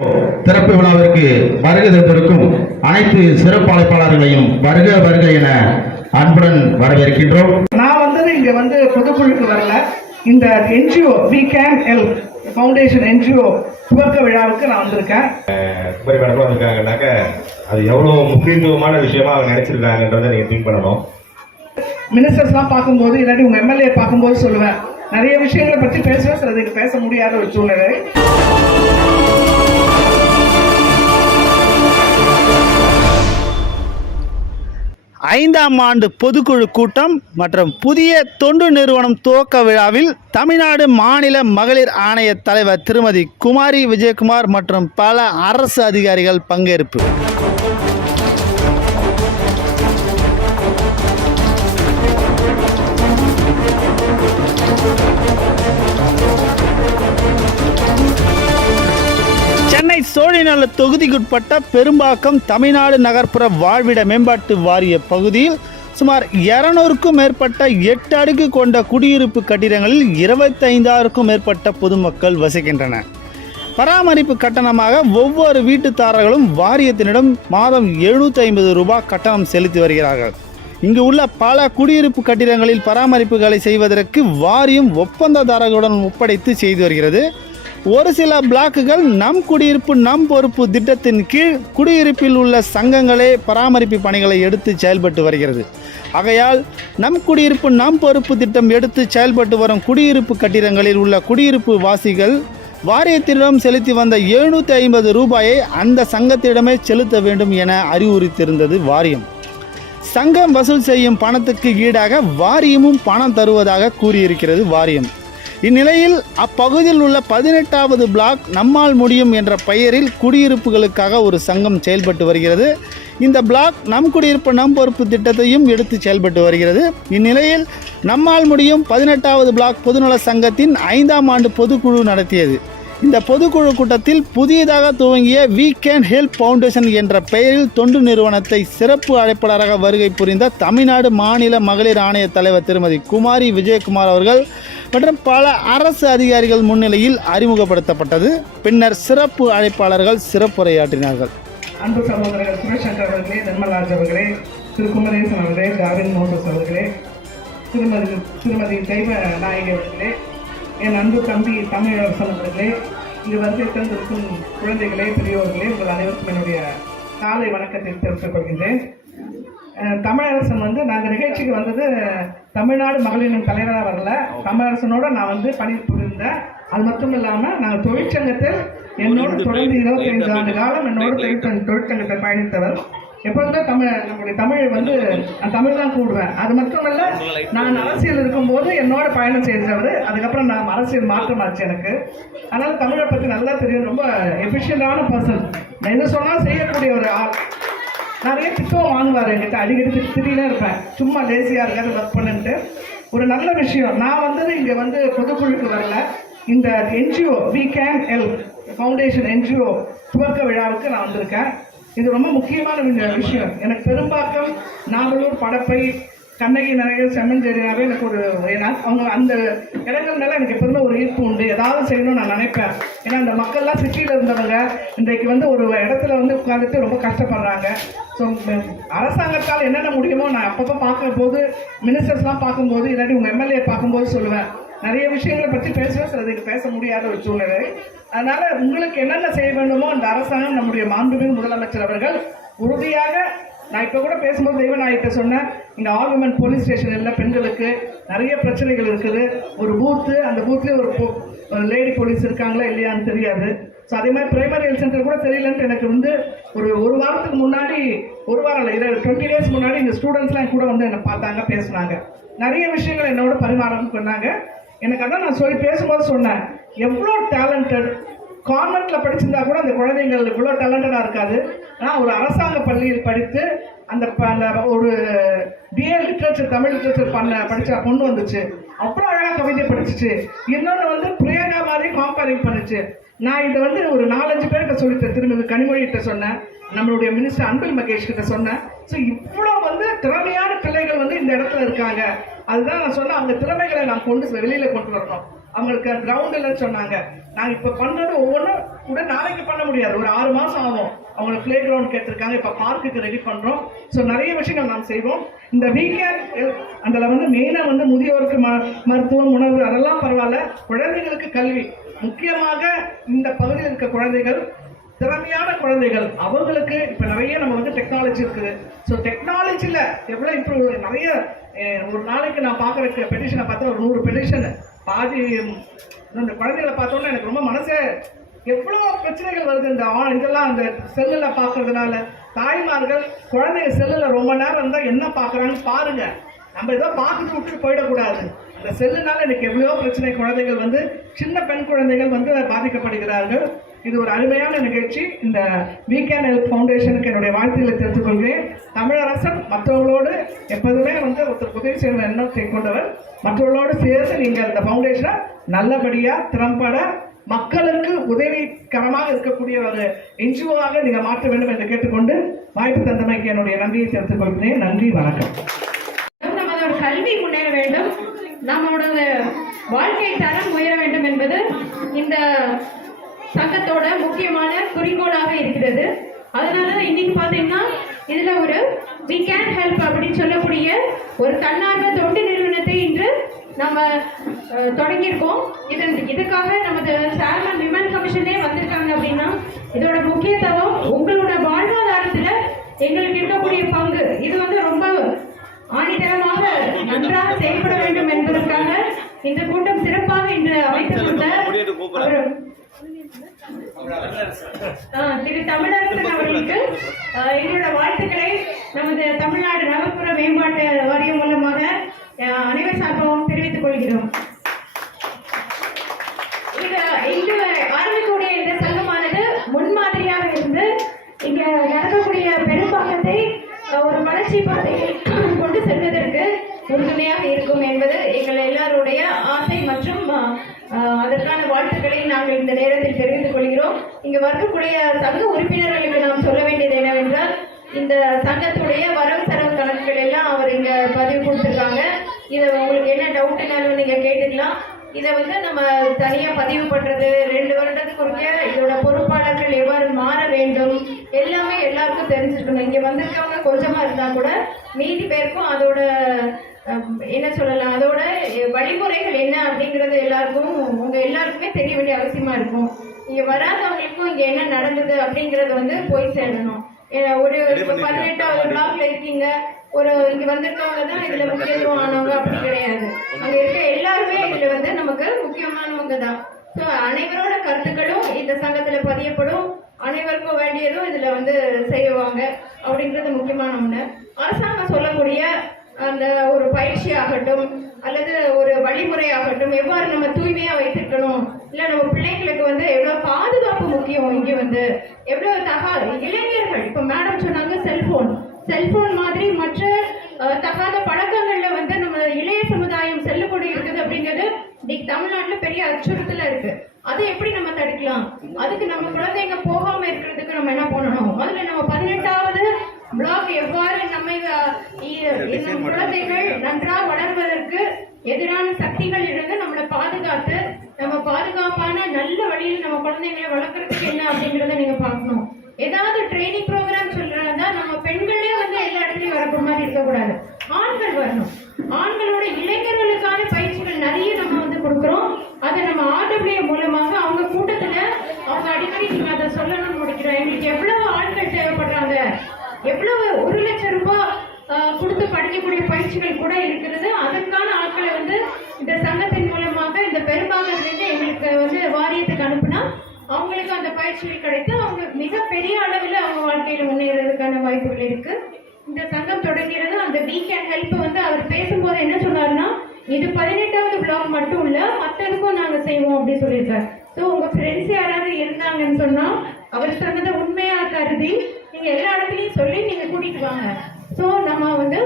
திறப்பு விழாவிற்கு வருகை தந்திருக்கும் அனைத்து சிறப்பு அழைப்பாளர்களையும் வருக வருக என அன்புடன் வரவேற்கின்றோம். நான் இங்க பொதுக்குழுக்கு வரல. இந்த NGO we can help foundation NGO துவக்க விழாவுக்கு நான் வந்திருக்கேன். வந்திருக்காங்கன்னாக்க அது எவ்வளவு முக்கியத்துவமான விஷயமா அவங்க நினைச்சிருக்காங்கன்றதை நீங்க திங்க் பண்ணணும். மினிஸ்டர்ஸ்லாம் பார்க்கும்போது இல்லாட்டி உங்க எம்எல்ஏ பார்க்கும்போது சொல்லுவேன், நிறைய விஷயங்களை பற்றி பேசுவேன், சிலதுக்கு பேச முடியாத ஒரு சூழ்நிலை. ஐந்தாம் ஆண்டு பொதுக்குழு கூட்டம் மற்றும் புதிய தொண்டு நிறுவனம் துவக்க விழாவில் தமிழ்நாடு மாநில மகளிர் ஆணைய தலைவர் திருமதி குமாரி விஜயகுமார் மற்றும் பல அரசு அதிகாரிகள் பங்கேற்பு. சென்னை சோழிநல தொகுதிக்குட்பட்ட பெரும்பாக்கம் தமிழ்நாடு நகர்ப்புற வாழ்விட மேம்பாட்டு வாரிய பகுதியில் சுமார் 200க்கும் மேற்பட்ட 8 அடுக்கு கொண்ட குடியிருப்பு கட்டிடங்களில் 25,000க்கும் மேற்பட்ட பொதுமக்கள் வசிக்கின்றனர். பராமரிப்பு கட்டணமாக ஒவ்வொரு வீட்டுத்தாரர்களும் வாரியத்தினிடம் மாதம் 750 ரூபாய் கட்டணம் செலுத்தி வருகிறார்கள். இங்கு உள்ள பல குடியிருப்பு கட்டிடங்களில் பராமரிப்புகளை செய்வதற்கு வாரியம் ஒப்பந்ததாரர்களுடன் ஒப்படைத்து செய்து வருகிறது. ஒரு சில பிளாக்குகள் நம் குடியிருப்பு நம் பொறுப்பு திட்டத்தின் கீழ் குடியிருப்பில் உள்ள சங்கங்களே பராமரிப்பு பணிகளை எடுத்து செயல்பட்டு வருகிறது. ஆகையால் நம் குடியிருப்பு நம் பொறுப்பு திட்டம் எடுத்து செயல்பட்டு வரும் குடியிருப்பு கட்டிடங்களில் உள்ள குடியிருப்பு வாசிகள் வாரியத்திடம் செலுத்தி வந்த 750 ரூபாயை அந்த சங்கத்திடமே செலுத்த வேண்டும் என அறிவுறுத்தியிருந்தது வாரியம். சங்கம் வசூல் செய்யும் பணத்துக்கு ஈடாக வாரியமும் பணம் தருவதாக கூறியிருக்கிறது வாரியம். இந்நிலையில் அப்பகுதியில் உள்ள 18வது பிளாக் நம்மால் முடியும் என்ற பெயரில் குடியிருப்புகளுக்காக ஒரு சங்கம் செயல்பட்டு வருகிறது. இந்த பிளாக் நம் குடியிருப்பு நம் பொறுப்பு திட்டத்தையும் எடுத்து செயல்பட்டு வருகிறது. இந்நிலையில் நம்மால் முடியும் 18வது பிளாக் பொதுநல சங்கத்தின் 5ஆம் ஆண்டு பொதுக்குழு நடத்தியது. இந்த பொதுக்குழு கூட்டத்தில் புதியதாக துவங்கிய வி கேன் ஹெல்ப் ஃபவுண்டேஷன் என்ற பெயரில் தொண்டு நிறுவனத்தை சிறப்பு அழைப்பாளராக வருகை புரிந்த தமிழ்நாடு மாநில மகளிர் ஆணைய தலைவர் திருமதி குமாரி விஜயகுமார் அவர்கள் மற்றும் பல அரசு அதிகாரிகள் முன்னிலையில் அறிமுகப்படுத்தப்பட்டது. பின்னர் சிறப்பு அழைப்பாளர்கள் சிறப்புரையாற்றினார்கள். அன்பு சகோதரர்கள் சிவசங்கர் அவர்களே, நிர்மலாஜ் அவர்களே, திரு குமரேசன் அவர்களே, டாவின் மோட்டர்ஸ் அவர்களே, திருமதி தெய்வ நாயகி அவர்களே, என் அன்பு தம்பி தமிழரசன் அவர்களே, இங்கு வருகை தந்திருக்கும் குழந்தைகளே, பெரியோர்களே, உங்கள் அனைவருக்கும் என்னுடைய காலை வணக்கத்தை தெரிவித்துக் கொள்கின்றேன். தமிழரசன் நாங்கள் நிகழ்ச்சிக்கு வந்தது தமிழ்நாடு மகளிரின் தலைவராக வரல. தமிழரசனோட நான் பணிபுரிந்தேன். அது மட்டும் இல்லாமல் நாங்கள் தொழிற்சங்கத்தில் என்னோடு தொடர்ந்து 25 ஆண்டு காலம் என்னோட தொழிற்சங்கத்தை பயணித்தவர். எப்பொழுதுமே நம்முடைய தமிழ் தமிழ் தான் கூடுவேன். அது மட்டுமல்ல, நான் அரசியல் இருக்கும்போது என்னோட பயணம் செய்தவர். அதுக்கப்புறம் நான் அரசியல் மாற்றமாச்சு எனக்கு. அதனால தமிழை பற்றி நல்லா தெரியும். ரொம்ப எஃபிஷியண்டான பர்சன். நான் எது சொன்னால் செய்யக்கூடிய ஒரு ஆள். நிறைய திட்டம் வாங்குவார் என்கிட்ட. அடிக்கடி திடீர்னு இருப்பேன், சும்மா லேசியாக இருக்காது ஒர்க் பண்ணுன்ட்டு. ஒரு நல்ல விஷயம், நான் இங்கே பொதுக்குழுக்கு வரல. இந்த NGO we can help foundation NGO துவக்க விழாவுக்கு நான் வந்திருக்கேன். இது ரொம்ப முக்கியமான விஷயம். எனக்கு பெரும்பாக்கம், நாவலூர், படப்பை, கண்ணகி நகர், செம்மஞ்சேரியாவே எனக்கு அவங்க அந்த இடங்கள் மேலே எனக்கு எப்போதுமே ஒரு ஈர்ப்பு உண்டு. ஏதாவது செய்யணும்னு நான் நினைப்பேன். ஏன்னா அந்த மக்கள்லாம் சிட்டியில் இருந்தவங்க இன்றைக்கு ஒரு இடத்துல உட்காந்துட்டு ரொம்ப கஷ்டப்படுறாங்க. ஸோ அரசாங்கத்தால் என்னென்ன முடியுமோ நான் அப்பப்போ பார்க்கும் போது, மினிஸ்டர்ஸ்லாம் பார்க்கும்போது இல்லாட்டி உங்கள் எம்எல்ஏ பார்க்கும்போது சொல்லுவேன், நிறைய விஷயங்களை பற்றி பேசுவேன், சிலதுக்கு பேச முடியாத ஒரு சூழ்நிலை. அதனால் உங்களுக்கு என்னென்ன செய்ய வேண்டுமோ அந்த அரசாங்கம், நம்முடைய மாண்புமிகு முதலமைச்சர் அவர்கள் உறுதியாக, நான் இப்போ கூட பேசும்போது தெய்வநாயகிட்ட சொன்னேன், இங்கே ஆல் விமன் போலீஸ் ஸ்டேஷன் இல்லை, பெண்களுக்கு நிறைய பிரச்சனைகள் இருக்குது. ஒரு பூத்து, அந்த பூத்லேயே ஒரு லேடி போலீஸ் இருக்காங்களா இல்லையான்னு தெரியாது. ஸோ அதே மாதிரி பிரைமரி ஹெல்த் சென்டர் கூட தெரியலன்ட்டு எனக்கு ஒரு வாரத்துக்கு முன்னாடி, ஒரு வாரம் இல்லை 20 days முன்னாடி இந்த ஸ்டூடெண்ட்ஸ்லாம் கூட என்னை பார்த்தாங்க, பேசுனாங்க, நிறைய விஷயங்கள் என்னோட பரிமாறம் பண்ணாங்க. எனக்கு அதான் நான் பேசும்போது சொன்னேன், எவ்வளோ டேலண்டட். கான்வென்ட்டில் படிச்சிருந்தா கூட அந்த குழந்தைங்கள் இவ்வளோ டேலண்டடாக இருக்காது. ஆனால் ஒரு அரசாங்க பள்ளியில் படித்து அந்த ஒரு பிஏ லிட்ரேச்சர், தமிழ் லிட்ரேச்சர் படித்த பொண்ணு வந்துச்சு, அவ்வளோ அழகாக கவிதை படிச்சிச்சு. இன்னொன்று பிரியங்கா மாதிரி காம்பேரிங் பண்ணிச்சு. நான் இதை ஒரு 4-5 பேர்கிட்ட சொல்லிட்டேன். திரும்ப கனிமொழிகிட்ட சொன்னேன், நம்மளுடைய மினிஸ்டர் அன்பில் மகேஷ் கிட்ட சொன்னேன். ஸோ இவ்வளோ திறமையான பிள்ளைகள் இந்த இடத்துல இருக்காங்க. அதுதான் நான் சொன்னேன், அவங்க திறமைகளை நான் வெளியில் கொண்டு வரணும். அவங்களுக்கு கிரவுண்ட் இல்லைன்னு சொன்னாங்க. நான் இப்போ பண்ணுறது ஒவ்வொன்றும் கூட நாளைக்கு பண்ண முடியாது. ஒரு 6 மாசம் ஆகும். அவங்க பிளே கிரவுண்ட் கேட்டிருக்காங்க, இப்ப பார்க்குக்கு ரெடி பண்றோம். ஸோ நிறைய விஷயங்கள் நாம் செய்வோம். இந்த வீக்கெண்ட் அதில் வந்து மெயினா வந்து முதியோருக்கு மருத்துவம், உணவு அதெல்லாம் பரவாயில்ல, குழந்தைகளுக்கு கல்வி முக்கியமாக இந்த பகுதியில் இருக்க குழந்தைகள் திறமையான குழந்தைகள், அவங்களுக்கு இப்ப நிறைய நம்ம வந்து டெக்னாலஜி இருக்குது. ஸோ டெக்னாலஜில எவ்வளவு இம்ப்ரூவ், நிறைய ஒரு நாளைக்கு நான் பார்க்குற பெட்டிஷனை பார்த்தா ஒரு 100 பெட்டிஷன். பாதி இந்த குழந்தைகளை பார்த்தோன்னா எனக்கு ரொம்ப மனசே, எவ்வளோ பிரச்சனைகள் வருது இந்த இதெல்லாம் அந்த செல்லில் பார்க்கறதுனால. தாய்மார்கள் குழந்தைங்க செல்லில் ரொம்ப நேரம் இருந்தால் என்ன பார்க்குறான்னு பாருங்க. நம்ம ஏதோ பார்த்துட்டு விட்டுட்டு போயிடக்கூடாது. இந்த செல்லுனால எனக்கு எவ்வளோ பிரச்சனை, குழந்தைகள் வந்து சின்ன பெண் குழந்தைகள் வந்து பாதிக்கப்படுகிறார்கள். இது ஒரு அருமையான நிகழ்ச்சி. இந்த வீக்கெண்ட் ஹெல்ப் ஃபவுண்டேஷனுக்கு என்னுடைய வாழ்த்துக்களை தெரிவித்துக் கொள்கிறேன். தமிழரசன் மற்றவர்களோடு எப்போதுமே வந்து ஒருத்தர் உதவி செய்ய எண்ணத்தை கொண்டவர். மற்றவர்களோடு சேர்ந்து நீங்கள் இந்த ஃபவுண்டேஷனை நல்லபடியாக திறம்பட மக்களுக்கு உதவிகரமாக இருக்கக்கூடிய ஒரு என்ஜிஓவாக நீங்கள் மாற்ற வேண்டும் என்று கேட்டுக்கொண்டு வாய்ப்பு தந்தமைக்கு என்னுடைய நன்றியை தெரிவித்துக் கொள்கிறேன். நன்றி, வணக்கம். நமது கல்வி முன்னேற வேண்டும், நம்மளோட வாழ்க்கை தரம் உயர வேண்டும் என்பது இந்த சங்கத்தோட முக்கியமான குறிக்கோளாக இருக்கிறது. அதனால இன்னைக்கு பாத்தீங்கன்னா இதுல ஒரு வி கேன் ஹெல்ப் அப்படின்னு சொல்லக்கூடிய ஒரு தன்னார்வ தொண்டு நிறுவனத்தை இன்று நம்ம தொடங்கியிருக்கோம். இதுக்காக நமது சேர்மன் விமன் கமிஷனே வந்திருக்காங்க அப்படின்னா இதோட முக்கியத்துவம் உங்களோட வாழ்வாதாரத்துல எங்களுக்கு இருக்கக்கூடிய பங்கு இது வந்து ரொம்ப ஆணித்தரமாக நன்றாக செயல்பட வேண்டும் என்பதற்காக இந்த கூட்டம் சிறப்பாக இன்று அமைக்கப்பட்ட திரு தமிழரசன் அவர்களுக்கு எங்களோட வாழ்த்துக்களை நமது தமிழ்நாடு நகர்ப்புற மேம்பாட்டு வாரியம் மூலமாக அனைவர் சார்பாகவும் தெரிவித்துக் கொள்கிறோம். இங்கு ஆரம்பிக்கக்கூடிய இந்த சங்கமானது முன்மாதிரியாக இருந்து இங்க நடக்கக்கூடிய பெரும்பாக்கத்தை ஒரு வளர்ச்சி பாதையில் கொண்டு செல்வதற்கு உறுதுணையாக இருக்கும் என்பது எங்கள் எல்லாருடைய ஆசை மற்றும் அதற்கான வாழ்த்துக்களை நாங்கள் இந்த நேரத்தில் தெரிவித்துக் கொள்கிறோம். இங்கு வரக்கூடிய சங்க உறுப்பினர்களுக்கு நாம் சொல்ல வேண்டியது என்னவென்றால், இந்த சங்கத்துடைய வரவு செலவு கணக்குகள் எல்லாம் அவர் இங்க பதிவு கொடுத்துருக்காங்க. இதை உங்களுக்கு என்ன டவுட்னாலும் நீங்க கேட்டுக்கலாம். இதை வந்து நம்ம தனியா பதிவு பண்றது 2 வருடத்துக்கு ஒருக்க இதோட பொறுப்பாளர்கள் எவ்வாறு மாற வேண்டும் எல்லாமே எல்லாருக்கும் தெரிஞ்சிருக்கணும். இங்க வந்திருக்கவங்க கொஞ்சமா இருந்தா கூட மீதி பேருக்கும் அதோட என்ன சொல்லலாம், அதோட வழிமுறைகள் என்ன அப்படிங்கறது எல்லாருக்கும் உங்க எல்லாருக்குமே தெரிய வேண்டிய அவசியமா இருக்கும். இங்க வராதவங்களுக்கும் இங்க என்ன நடந்தது அப்படிங்கறது வந்து போய் சேரணும். ஒரு 18வது பிளாக்ல இருக்கீங்க, ஒரு இங்க வந்திருக்கவங்க தான் இதுல முக்கியத்துவம் ஆனவங்க அப்படி கிடையாது. அங்க இருக்க எல்லாருமே இதுல வந்து நமக்கு முக்கியமானவங்க தான். ஸோ அனைவரோட கருத்துக்களும் இந்த சங்கத்துல பதியப்படும், அனைவருக்கும் வேண்டியதும் இதுல வந்து செய்வாங்க அப்படிங்கிறது முக்கியமான ஒண்ணு. அரசாங்கம் சொல்லக்கூடிய அந்த ஒரு பயிற்சி ஆகட்டும் அல்லது ஒரு வழிமுறை ஆகட்டும், எவ்வாறு நம்ம தூய்மையா வைத்திருக்கணும், இல்ல நம்ம பிள்ளைங்களுக்கு வந்து எவ்வளவு பாதுகாப்பு முக்கியம், இங்க வந்து எவ்வளவு இளைஞர்கள் இப்ப மேடம் சொன்னாங்க செல்போன் மாதிரி மற்ற தகாத பழக்கங்கள்ல வந்து நம்ம இளைய சமுதாயம் செல்லுபடி இருக்குது அப்படிங்கிறது தமிழ்நாட்டுல பெரிய அச்சுறுத்தலா இருக்கு. அதை எப்படி நம்ம தடுக்கலாம்? அதுக்கு நம்ம குழந்தைங்க போகாம இருக்கிறதுக்கு நம்ம என்ன பண்ணணும்? முதல்ல நம்ம 18வது பிளாக் எவ்வாறு நம்ம குழந்தைகள் நன்றாக வளர்வதற்கு எதிரான சக்திகள் இருந்து நம்மளை பாதுகாத்து நம்ம பாதுகாப்பான நல்ல வழியில் நம்ம குழந்தைங்களை வளர்க்கறதுக்கு என்ன அப்படிங்கறத நீங்க பார்க்கணும். ஏதாவது ட்ரைனிங் ப்ரோக்ராம் சொல்றதா நம்ம பெண்களே வந்து எல்லா இடத்துலயும் வரக்கூடிய மாதிரி இருக்கக்கூடாது, ஆண்கள் வரணும். ஆண்களோட இளைஞர்களுக்கான பயிற்சிகள் நிறைய நம்ம வந்து கொடுக்குறோம். அதை நம்ம ஆர்டபிள்யூ மூலமாக அவங்க கூட்டத்துல அவங்க அடிக்கடி நீங்க அதை சொல்லணும்னு முடிக்கிறோம். எங்களுக்கு எவ்வளவு ஆட்கள் தேவைப்படுறாங்க, எவ்வளவு 1 லட்சம் ரூபாய் கொடுத்து படிக்கக்கூடிய பயிற்சிகள் கூட இருக்கிறது. அதற்கான ஆட்களை வந்து இந்த சங்கத்தின் மூலமாக இந்த பெரும்பாகத்திலிருந்து எங்களுக்கு வந்து வாரியத்துக்கு அனுப்புனா அவங்களுக்கு அந்த பயிற்சிகள் கிடைத்து அவங்க மிகப்பெரிய அளவில் அவங்க வாழ்க்கையில முன்னேறதுக்கான வாய்ப்புகள் இருக்கு. இந்த சங்கம் தொடங்கிறது அந்த வி கேன் ஹெல்ப் வந்து அவர் பேசும்போது என்ன சொன்னாருன்னா, இது 18வது பிளாக் மட்டும் இல்ல, மற்றதுக்கும் நாங்க செய்வோம் அப்படின்னு சொல்லியிருக்காரு. ஸோ உங்க ஃப்ரெண்ட்ஸ் யாராவது இருந்தாங்கன்னு சொன்னா அவர் சொன்னதை உண்மையா கருதி நீங்க எல்லா இடத்துலையும் சொல்லி நீங்க கூட்டிட்டு வாங்க. ஸோ நம்ம வந்து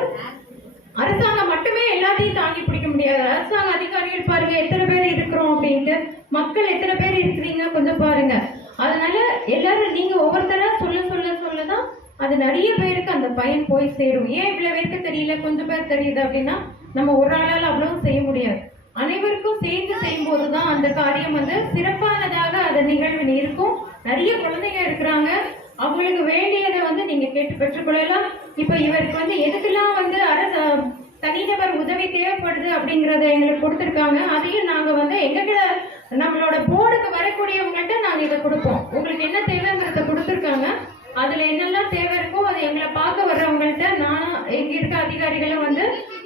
அரசாங்கம் மட்டுமே எல்லாத்தையும் தாங்கி பிடிக்க முடியாது. அரசாங்க அதிகாரிகள் பாருங்க எத்தனை பேர் இருக்கிறோம் அப்படின்ட்டு, மக்கள் எத்தனை பேர் இருக்கிறீங்க கொஞ்சம் பாருங்க. அதனால எல்லாரும் நீங்க ஒவ்வொருத்தரா சொல்லதான் அது நிறைய பேருக்கு அந்த பயன் போய் சேரும். ஏன் இவ்வளவு பேருக்கு தெரியல, கொஞ்சம் பேர் தெரியுது அப்படின்னா நம்ம ஒரு ஆளால அவ்வளவு செய்ய முடியாது. அனைவருக்கும் சேர்ந்து செய்யும்போது தான் அந்த காரியம் வந்து சிறப்பானதாக அந்த நிகழ்வு இருக்கும். நிறைய குழந்தைங்க இருக்கிறாங்க, அவங்களுக்கு வேண்டியதை வந்து நீங்க கேட்டு பெற்றுக்கொள்ளலாம். இப்ப இவருக்கு வந்து எதுக்கெல்லாம் வந்து தனிநபர் உதவி தேவைப்படுது அப்படிங்கறத எங்களுக்கு கொடுத்துருக்காங்க. அதையும் நாங்க வந்து எங்ககிட்ட நம்மளோட போர்டுக்கு வரக்கூடியவங்கள்ட்ட நாங்க இதை கொடுப்போம். உங்களுக்கு என்ன தேவைங்கிறத கொடுத்துருக்காங்க. அதுல என்னெல்லாம் தேவை இருக்கோ அதை எங்களை பார்க்க வர்றவங்கள்ட்ட நான் இங்க இருக்க அதிகாரிகளும் வந்து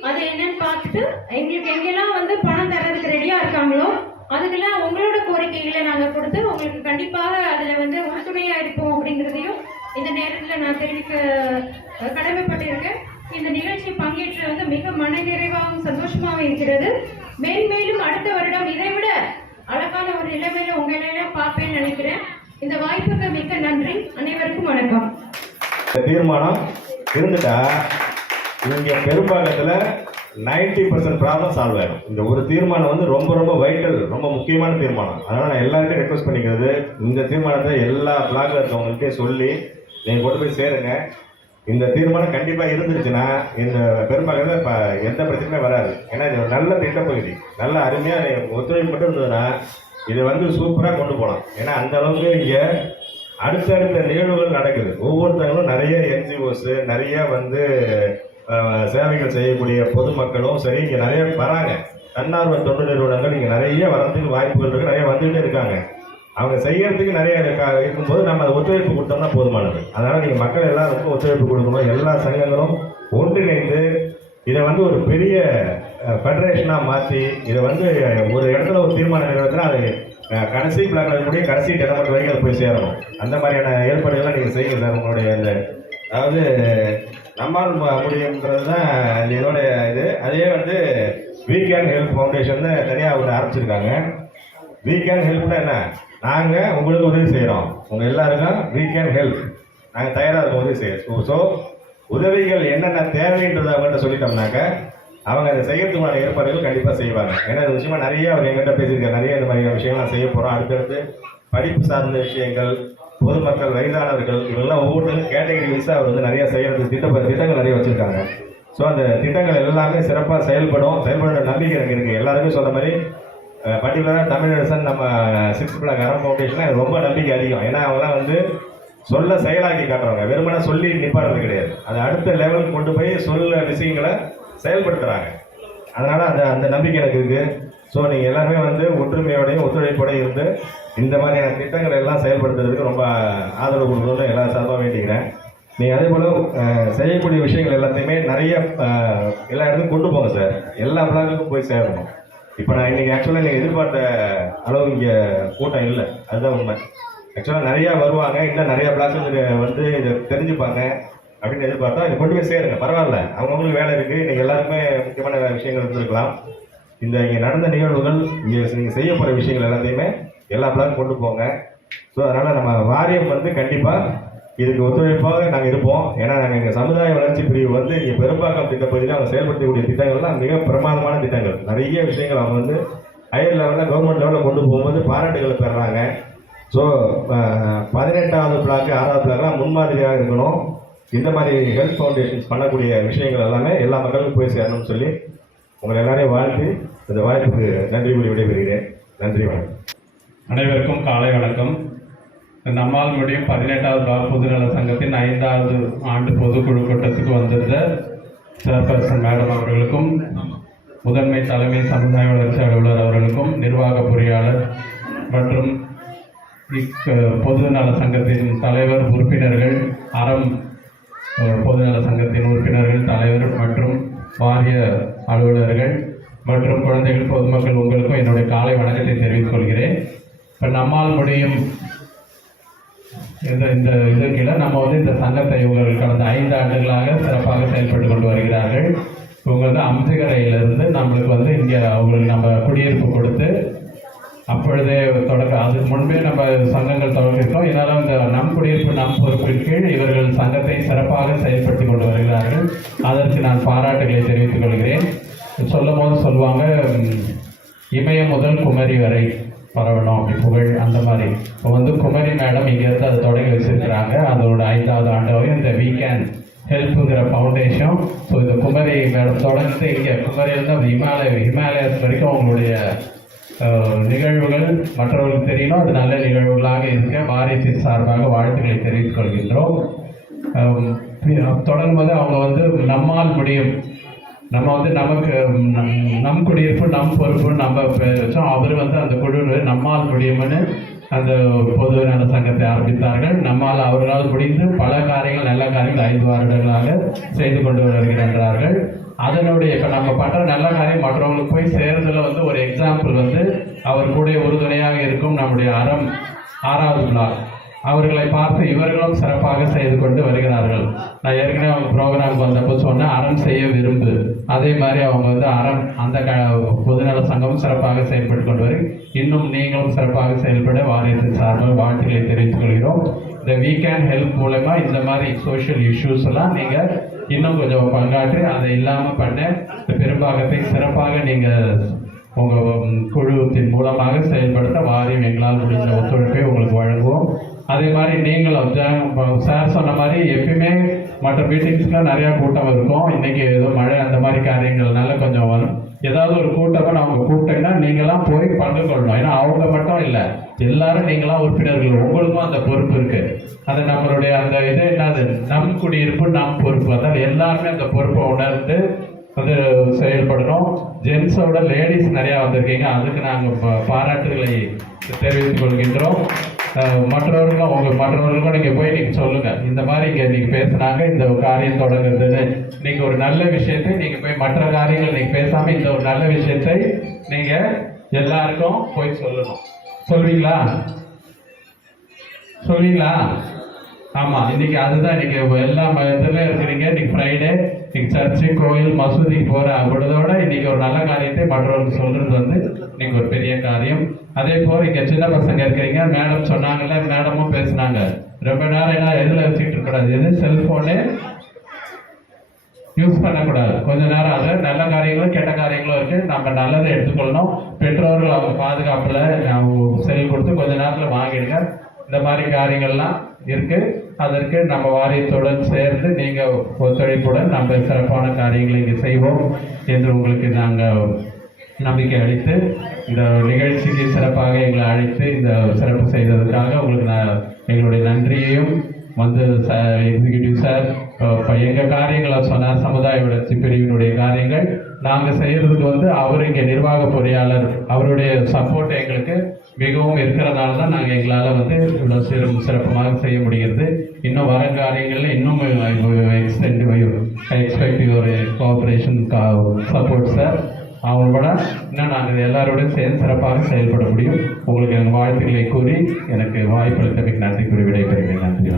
அதை என்னன்னு பார்த்துட்டு எங்களுக்கு எங்கெல்லாம் வந்து பணம் தர்றதுக்கு ரெடியா இருக்காங்களோ அதுக்கெல்லாம் உங்களோட கோரிக்கைகளை நாங்க கொடுத்து உங்களுக்கு கண்டிப்பாக அதுல வந்து உறுதுணையா இருப்போம் அப்படிங்கிறதையும் இந்த நேரத்துல நான் தெரிவிக்க கடமைப்பட்டிருக்கேன். இந்த நிகழ்ச்சி பங்கேற்று வந்து மிக மனநிறைவாகவும் சந்தோஷமாகவும் இருக்கிறது. மேன்மேலும் அடுத்த வருடம் இதை விட அழகான ஒரு நிலைமையில உங்களெல்லாம் பார்ப்பேன்னு நினைக்கிறேன். இந்த வாய்ப்புக்கு மிக்க நன்றி. அனைவருக்கும் வணக்கம். தீர்மானம் இருந்துட்டா இங்க பெரும்பாக்கத்துல 90% ப்ராப்ளம் சால்வ் ஆயிடும். இந்த ஒரு தீர்மானம் வந்து ரொம்ப ரொம்ப வைட்டல், ரொம்ப முக்கியமான தீர்மானம். அதனால நான் எல்லாருக்கும் ரெக்வஸ்ட் பண்ணிக்கிறது, இந்த தீர்மானத்தை எல்லா பிளாக்ல இருக்கவங்களுக்கே சொல்லி நீங்க கொண்டு போய் சேருங்க. இந்த தீர்மானம் கண்டிப்பா இருந்துருச்சுன்னா இந்த பெரும்பாக்கத்துல எந்த பிரச்சனையுமே வராது. ஏன்னா இது ஒரு நல்ல திட்ட பகுதி, நல்ல அருமையா ஒத்துழைப்பு மட்டும் இருந்ததுன்னா இதை வந்து சூப்பரா கொண்டு போகலாம். ஏன்னா அந்த அளவுக்கு இங்க அடுத்தடுத்த நிகழ்வுகள் நடக்குது. ஒவ்வொருத்தங்களும் நிறைய NGOs, நிறைய வந்து சேவைகள் செய்யக்கூடிய பொதுமக்களும் சரி இங்க நிறைய வராங்க. தன்னார்வ தொண்டு நிறுவனங்கள் இங்க நிறைய வரதுக்கு வாய்ப்புகள் இருக்கு, நிறைய வந்துகிட்டே இருக்காங்க. அவங்க செய்யறதுக்கு நிறைய இருக்கும்போது நம்ம அதை ஒத்துழைப்பு கொடுத்தோம்னா போதுமானது. அதனால நீங்க மக்கள் எல்லாம் ரொம்ப ஒத்துழைப்பு கொடுக்கணும். எல்லா சங்கங்களும் ஒன்றிணைந்து இதை வந்து ஒரு பெரிய ஃபெடரேஷனாக மாற்றி இதை வந்து ஒரு இடத்துல ஒரு தீர்மானம் நிறைவேற்றினா அது கடைசி பிளாக்ல இருக்கக்கூடிய கடைசி டெவலப்மெண்ட் வரைக்கும் அதை போய் சேரணும். அந்த மாதிரியான ஏற்பாடுகள்லாம் நீங்கள் செய்யுங்க சார். உங்களுடைய இந்த அதாவது நம்மால் முடியுன்றது தான் இதோடைய இது. அதே வந்து வி கேன் ஹெல்ப் ஃபவுண்டேஷன் தனியாக ஒரு ஆரம்பிச்சிருக்காங்க. வி கேன் ஹெல்ப்னா என்ன, நாங்கள் உங்களுக்கு உதவி செய்கிறோம், உங்கள் எல்லாருக்கும் வி கேன் ஹெல்ப், நாங்கள் தயாராக இருக்கோம் உதவி செய்ய. ஸோ உதவிகள் என்னென்ன தேவைன்றதை அவங்கள்ட்ட சொல்லிட்டோம்னாக்க அவங்க அதை செய்யறதுக்கான ஏற்பாடுகள் கண்டிப்பாக செய்வாங்க. ஏன்னா இந்த விஷயமா நிறைய அவர் எங்கிட்ட பேசியிருக்காரு. நிறைய இந்த மாதிரியான விஷயங்கள்லாம் செய்ய போகிறோம். அடுத்தடுத்து படிப்பு சார்ந்த விஷயங்கள், பொதுமக்கள், வயதானவர்கள், இவங்கெல்லாம் ஒவ்வொருத்தரும் கேட்டகரி வைஸாக அவர் வந்து நிறைய செய்யறதுக்கு திட்டங்கள் நிறைய வச்சுருக்காங்க. ஸோ அந்த திட்டங்கள் எல்லாமே சிறப்பாக செயல்படுற நம்பிக்கை எனக்கு இருக்குது. எல்லாருமே சொன்ன மாதிரி பர்டிகுலராக தமிழரசன் நம்ம 6th பிளாக் அறம் ஃபவுண்டேஷன் ரொம்ப நம்பிக்கை அதிகம். ஏன்னா அவங்களாம் வந்து சொல்ல செயலாக்கி காட்டுறவங்க, வெறுமனா சொல்லி நிப்பாடுறது கிடையாது. அதை அடுத்த லெவலுக்கு கொண்டு போய் சொல்ல விஷயங்களை செயல்படுத்துறாங்க. அதனால அந்த நம்பிக்கை எனக்கு இருக்கு. ஸோ நீங்கள் எல்லாருமே வந்து ஒற்றுமையோடையும் ஒத்துழைப்போடையும் இருந்து இந்த மாதிரியான திட்டங்களை எல்லாம் செயல்படுத்துறதுக்கு ரொம்ப ஆதரவு கொடுக்கணும்னு எல்லா சார்பாக வேண்டிக்கிறேன். நீங்கள் அதே போல் செய்யக்கூடிய விஷயங்கள் எல்லாத்தையுமே நிறைய எல்லா இடத்துக்கும் கொண்டு போங்க சார். எல்லா பிளாக்குக்கும் போய் சேரணும். இப்போ நான் இன்னைக்கு ஆக்சுவலாக நீங்கள் எதிர்பார்த்த அளவு இங்கே கூட்டம் இல்லை, அதுதான் உண்மை. ஆக்சுவலாக நிறையா வருவாங்க, இன்னும் நிறையா பிளாக்ஸ் வந்து இதை தெரிஞ்சுப்பாங்க அப்படின்னு எதிர்பார்த்தா இது கொண்டு போய் சேருங்க. பரவாயில்ல, அவங்கவுங்களுக்கு வேலை இருக்குது. இன்னைக்கு எல்லாருக்குமே முக்கியமான விஷயங்கள் இருந்திருக்கலாம். இங்கே நடந்த நிகழ்வுகள், இங்கே நீங்கள் செய்ய போகிற விஷயங்கள் எல்லாத்தையுமே எல்லா பிளாக்கும் கொண்டு போங்க. ஸோ அதனால் நம்ம வாரியம் வந்து கண்டிப்பாக இதுக்கு ஒத்துழைப்பாக நாங்கள் இருப்போம். ஏன்னா நாங்கள் எங்கள் சமுதாய வளர்ச்சி பிரிவு வந்து இங்கே பெரும்பாக்கம் திட்டப்பகுதியில் அவங்க செயல்படுத்தக்கூடிய திட்டங்கள்லாம் மிக பிரமாதமான திட்டங்கள். நிறைய விஷயங்கள் அவங்க வந்து ஹையர் லெவலில் கவர்மெண்ட் லெவலில் கொண்டு போகும்போது பாராட்டுகளை பெறுறாங்க. ஸோ 18வது பிளாக்கு 6வது பிளாக்லாம் முன்மாதிரியாக இருக்கணும். இந்த மாதிரி ஹெல்த் ஃபவுண்டேஷன்ஸ் பண்ணக்கூடிய விஷயங்கள் எல்லாமே எல்லா மக்களுக்கும் போய் சேரணும்னு சொல்லி உங்களை எல்லாரையும் வாழ்த்து இந்த வாய்ப்புக்கு நன்றி கூறி விடைபெறுகிறேன். நன்றி, வணக்கம். அனைவருக்கும் காலை வணக்கம். நம்மால் முடியும் 18வது பிளாக் பொதுநல சங்கத்தின் 5வது ஆண்டு பொதுக்குழு கூட்டத்துக்கு வந்திருந்த சேர்பர்சன் மேடம் அவர்களுக்கும், முதன்மை தலைமை சமுதாய வளர்ச்சி அலுவலர் அவர்களுக்கும், நிர்வாக பொறியாளர் மற்றும் பொதுநல சங்கத்தின் தலைவர், உறுப்பினர்கள், அறம் பொதுநல சங்கத்தின் உறுப்பினர்கள், தலைவர் மற்றும் வாரிய அலுவலர்கள் மற்றும் குழந்தைகள், பொதுமக்கள் உங்களுக்கும் என்னுடைய காலை வணக்கத்தை தெரிவித்துக் கொள்கிறேன். இப்போ நம்மால் முடியும் இந்த இதுக்கில நம்ம வந்து இந்த சங்கத்தை இவர்கள் கடந்த 5 ஆண்டுகளாக சிறப்பாக செயல்பட்டு கொண்டு வருகிறார்கள். இவங்க வந்து அம்சிகரையிலிருந்து நம்மளுக்கு வந்து இங்கே அவங்களுக்கு நம்ம குடியிருப்பு கொடுத்து அப்பொழுதே அதுக்கு முன்பே நம்ம சங்கங்கள் தொடங்கியிருக்கோம். இதனால் இந்த நம் குடியிருப்பு நம் பொறுப்பின் கீழ் இவர்கள் சங்கத்தை சிறப்பாக செயல்படுத்தி கொண்டு வருகிறார்கள். அதற்கு நான் பாராட்டுகளை தெரிவித்துக் கொள்கிறேன். சொல்லும் போது சொல்லுவாங்க, இமயம் முதல் குமரி வரை பரவணும் அப்படி புகழ், அந்த மாதிரி. இப்போ வந்து குமரி மேடம் இங்கேருந்து அதை தொடங்கி வச்சிருக்கிறாங்க. அதோட 5வது ஆண்டாவையும் இந்த வி கேன் ஹெல்ப்புங்கிற ஃபவுண்டேஷன். ஸோ இந்த குமரி மேடம் தொடர்ந்து இங்கே குமரியிலேருந்து ஹிமாலயஸ் வரைக்கும் அவங்களுடைய நிகழ்வுகள் மற்றவர்களுக்கு தெரியணும். அது நல்ல நிகழ்வுகளாக இருக்க வாரியத்தின் சார்பாக வாழ்த்துக்களை தெரிவித்துக் கொள்கின்றோம். தொடரும்போது அவங்க வந்து நம்மால் முடியும், நம்ம வந்து நமக்கு நம் குடியிருப்பு நம் பொறுப்பு நம்ம வச்சோம். அவர் வந்து அந்த குழு நம்மால் முடியும்னு அந்த பொது நல சங்கத்தை ஆரம்பித்தார்கள். நம்மால் அவர்களால் முடிந்து பல காரியங்கள் நல்ல காரியங்கள் 5 வருடங்களாக செய்து கொண்டு வருகிறார்கள். அதனுடைய இப்போ நம்ம பண்ணுற நல்ல காரியம் மற்றவங்களுக்கு போய் சேர்றதுல வந்து ஒரு எக்ஸாம்பிள் வந்து அவர் கூட உறுதுணையாக இருக்கும் நம்முடைய அறம் 6வது பிளாக். அவர்களை பார்த்து இவர்களும் சிறப்பாக செய்து கொண்டு வருகிறார்கள். நான் ஏற்கனவே அவங்க ப்ரோக்ராமுக்கு வந்தப்போ சொன்னேன், அறம் செய்ய விரும்பு. அதே மாதிரி அவங்க வந்து அறம் அந்த பொதுநல சங்கமும் சிறப்பாக செயல்பட்டு கொண்டு வரும். இன்னும் நீங்களும் சிறப்பாக செயல்பட வாரியத்தின் சார்பாக வாழ்த்துக்களை தெரிவித்துக் கொள்கிறோம். இந்த We Can Help மூலமா இந்த மாதிரி சோஷியல் இஷ்யூஸ் எல்லாம் நீங்கள் இன்னும் கொஞ்சம் பங்காற்றி அதை இல்லாமல் பண்ண இந்த பெரும்பாகத்தை சிறப்பாக நீங்கள் உங்கள் குழுவின் மூலமாக செயல்படுத்த வாரியம் எங்களால் முடிந்த ஒத்துழைப்பை உங்களுக்கு வழங்குவோம். அதே மாதிரி நீங்களும் சார் சொன்ன மாதிரி எப்பயுமே மற்ற மீட்டிங்ஸ்லாம் நிறையா கூட்டம் இருக்கும். இன்றைக்கி ஏதோ மழை அந்த மாதிரி காரியங்கள்னால கொஞ்சம் வரும். ஏதாவது ஒரு கூட்டமாக அவங்க கூப்பிட்டீங்கன்னா நீங்களாம் போய் பங்கு கொள்ளணும். ஏன்னா அவங்க மட்டும் இல்லை, எல்லாரும் நீங்களாம் உறுப்பினர்கள், உங்களுக்கும் அந்த பொறுப்பு இருக்குது. அது நம்மளுடைய அந்த இது என்னது, நம் குடியிருப்பு நம் பொறுப்பு. அதாவது எல்லாருமே அந்த பொறுப்பை உணர்ந்து வந்து செயல்படணும். ஜென்ஸோட லேடிஸ் நிறையா வந்திருக்கீங்க, அதுக்கு நாங்கள் பாராட்டுகளை தெரிவித்துக் கொள்கின்றோம். மற்றவர்களுக்கும் நீங்கள் போய் நீங்கள் சொல்லுங்கள், இந்த மாதிரி இங்கே நீங்கள் பேசுனாங்க, இந்த காரியம் தொடங்குறதுன்னு. நீங்கள் ஒரு நல்ல விஷயத்தை நீங்கள் போய் மற்ற காரியங்கள் நீங்கள் பேசாமல் இந்த ஒரு நல்ல விஷயத்தை நீங்கள் எல்லாருக்கும் போய் சொல்லணும். சொல்வீங்களா? ஆமாம், இன்னைக்கு அதுதான். இன்னைக்கு எல்லா இதுல இருக்கிறீங்க. இன்னைக்கு ஃப்ரைடே, இன்னைக்கு சர்ச்சு, கோயில், மசூதிக்கு போகிற பொழுதோட இன்னைக்கு ஒரு நல்ல காரியத்தை மற்றவர்களுக்கு சொல்றது வந்து இன்னைக்கு ஒரு பெரிய காரியம். அதே போல் இங்கே சின்ன பசங்க இருக்கிறீங்க. மேடம் சொன்னாங்கல்ல, மேடமும் பேசுனாங்க, ரொம்ப நேரம் எல்லாம் எதில் வச்சுக்கிட்டு இருக்கக்கூடாது, எது செல்ஃபோனு யூஸ் பண்ணக்கூடாது. கொஞ்ச நேரம் அது நல்ல காரியங்களும் கெட்ட காரியங்களும் இருக்குது. நம்ம நல்லதை எடுத்துக்கொள்ளணும். பெற்றோர்கள் அவங்க பாதுகாப்பில் செல் கொடுத்து கொஞ்ச நேரத்தில் வாங்கிடுங்க. இந்த மாதிரி காரியங்கள்லாம் இருக்குது. அதற்கு நம்ம வாரியத்துடன் சேர்ந்து நீங்கள் ஒத்துழைப்புடன் நம்ம சிறப்பான காரியங்களை இங்கே செய்வோம் என்று உங்களுக்கு நாங்கள் நம்பிக்கை அளித்து இந்த நிகழ்ச்சிக்கு சிறப்பாக எங்களை அழைத்து இந்த சிறப்பு செய்ததற்காக உங்களுக்கு எங்களுடைய நன்றியையும் வந்து எக்ஸிக்யூட்டிவ் சார் எங்கள் காரியங்களை சொன்னார். சமுதாய வளர்ச்சி பிரிவினுடைய காரியங்கள் நாங்கள் செய்கிறதுக்கு வந்து அவர் இங்கே நிர்வாக பொறியாளர், அவருடைய சப்போர்ட் எங்களுக்கு மிகவும் இருக்கிறதுனால தான் நாங்கள் எங்களால் வந்து இவ்வளோ சிறப்பாக செய்ய முடிகிறது. இன்னும் வர காரியங்களில் இன்னும் எக்ஸ்பெக்ட் ஒரு கோஆப்ரேஷன் சப்போர்ட் சார். அவங்களோட இன்னும் நாங்கள் எல்லாரோடையும் சேர்ந்து சிறப்பாக செயல்பட முடியும். உங்களுக்கு எங்கள் வாழ்த்துக்களை கூறி எனக்கு வாய்ப்பளித்தமைக்கு நன்றி கூறி விடைபெறுகிறேன். நன்றி.